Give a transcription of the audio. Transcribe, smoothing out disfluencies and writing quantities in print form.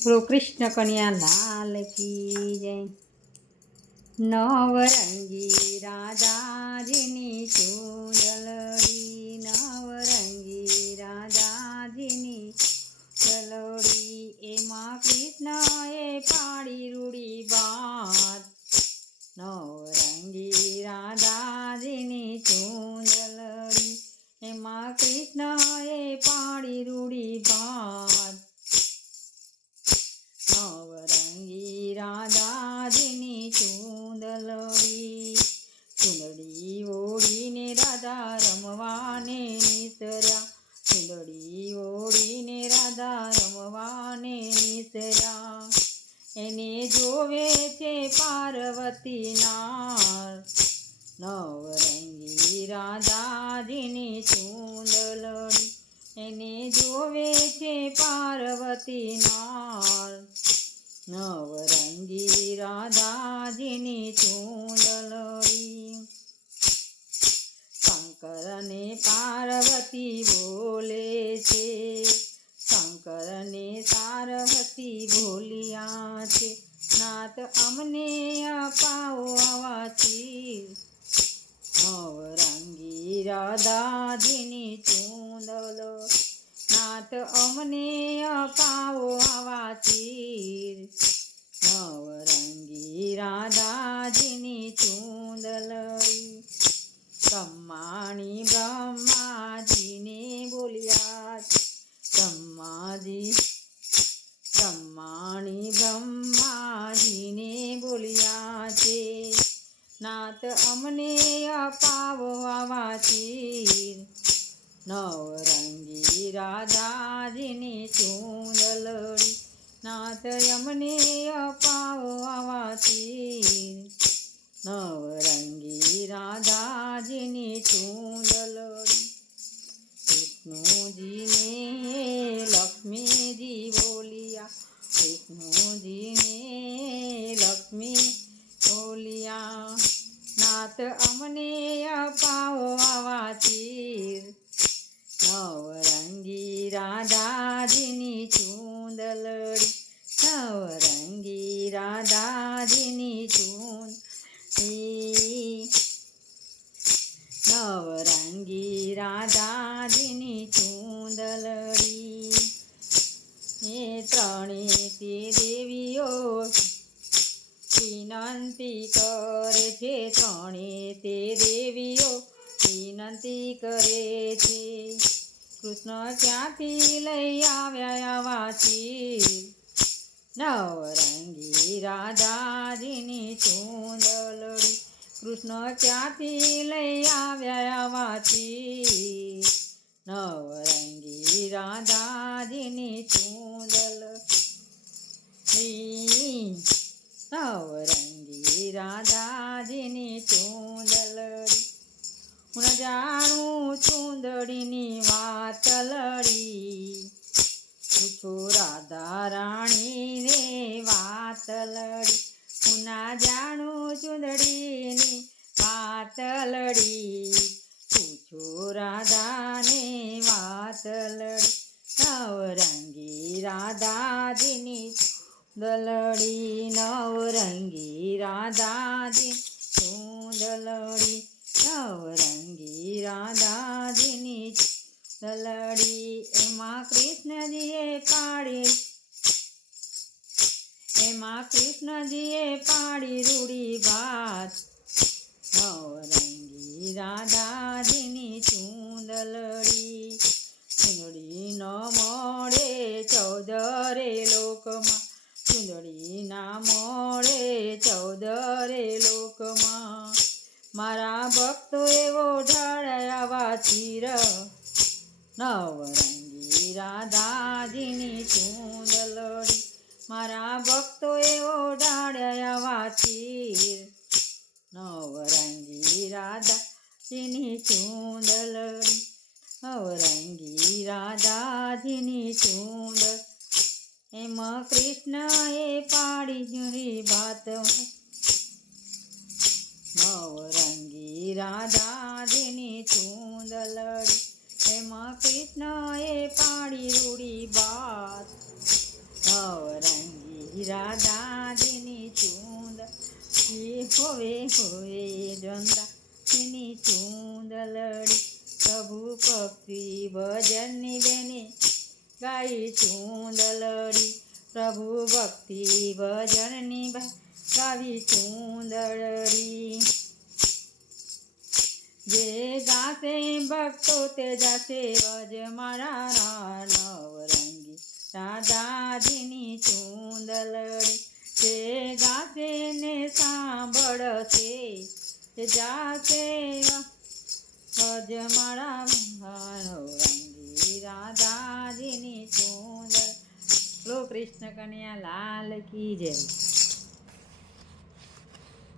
બોલો કૃષ્ણ કન્યા લાલ કી જય। નવરંગી રાધાજીની ચૂંદલડી, નવરંગી રાધાજીની ચૂંદલડી, એમાં કૃષ્ણએ પાડી રૂડી વાત। નવરંગી રાધાજીની ચૂંદલડી, એમાં કૃષ્ણએ પાડી રૂડી વાત। નવરંગી રાધાજીની ચૂંદલડી, ચૂંદડી ઓઢીને રાધા રમવાને નીસર્યા, ચૂંદડી ઓઢીને રાધા રમવાને નીસર્યા। એને જોવે છે પાર્વતી નાર, નવરંગી રાધાજીની ચૂંદલડી, એને જોવે છે પાર્વતી નાર। નવરંગી રાધાજીની ચૂંદલડી, શંકરને પાર્વતી બોલે છે, શંકરને પાર્વતી બોલ્યા છે, નાથ અમને અપાવો આવા ચીર। નવરંગી રાધાજીની ચૂંદલડી, નાથ અમને અપાવો આવા ચીર। નવરંગી રાધાજીની ચૂંદલડી, બ્રહ્માણી બ્રહ્માજીને બોલ્યા, બ્રહ્માણી બ્રહ્માજીને બોલ્યા છે, નાથ અમને અપાવો આવા ચીર। નવરંગી રાધાજીની ચૂંદલડી, નાથ અમને અપાવો આવા ચીર। નવરંગી રાધાજીની ચૂંદલડી, વિષ્ણુજીને લક્ષ્મીજી બોલ્યા, વિષ્ણુજીને લક્ષ્મી બોલ્યા, નાથ અમને અપાવો આવા ચીર। નવરંગી રાધાજીની ચૂંદલડી, નવરંગી રાધાજીની ચૂંદલડી, નવરંગી રાધાજીની ચૂંદલડી, એ ત્રણે તે દેવીઓ વિનંતી કરે છે, ત્રણે તે દેવીઓ વિનંતી કરે છે, કૃષ્ણ ક્યાંથી લઈ આવ્યા આવા ચીર। નવરંગી રાધાજીની ચૂંદલડી, કૃષ્ણ ક્યાંથી લઈ આવ્યા આવા ચીર। નવરંગી રાધાજીની ચૂંદલડી, નવરંગી રાધાજીની ચૂંદલડી, હું ન જાણું ચૂંદડીની વાતલડી, પૂછો રાધા રાણીને વાતલડી, હું ના જાણું ચૂંદડીની વાતલડી, પૂછો રાધાને વાતલડી। નવરંગી રાધાજીની ચૂંદલડી, નવરંગી રાધાજીની ચૂંદલડી, નવરંગી રાધાજીની ચૂંદલડી, એમાં કૃષ્ણજીએ પાડી, એમાં કૃષ્ણજીએ પાડી રૂડી વાત। નવરંગી રાધાજીની ચૂંદલડી, ચૂંદડી ન મળે ચૌદરે લોકમાં, ચૂંદડી ના મળે ચૌદરે લોકમાં, મારા ભક્તો એવો ઢળાવા ચીર। નવરંગી રાધાજીની ચૂંદલડી, મારા ભક્તો એવો ઢળાવા ચીર। નવરંગી રાધાજીની ચૂંદલડી, નવરંગી રાધાજીની ચૂંદલડી, એમાં કૃષ્ણએ પાડી જુરી વાત। નવરંગી રાધાજીની ચૂંદલડી, એમાં કૃષ્ણએ પાડી રૂડી વાત। નવરંગી રાધાજીની ચૂંદડી હોવે હોવે વૃંદાજીની ચૂંદલડી પ્રભુ ભક્તિ ભજનની બેને ગાઈ ચૂંદલડી પ્રભુ ભક્તિ ભજનની ગાવી ચૂંદલડી જે ગાશે ભક્તો તે જાશે વજ મારા નવરંગી રાધાજીની ચૂંદલડી જે ગાશે ને સાંભળશે તે જાશે વજ મારા નવરંગી રાધાજીની ચૂંદલ. બોલો કૃષ્ણ કનૈયા લાલ કી જય.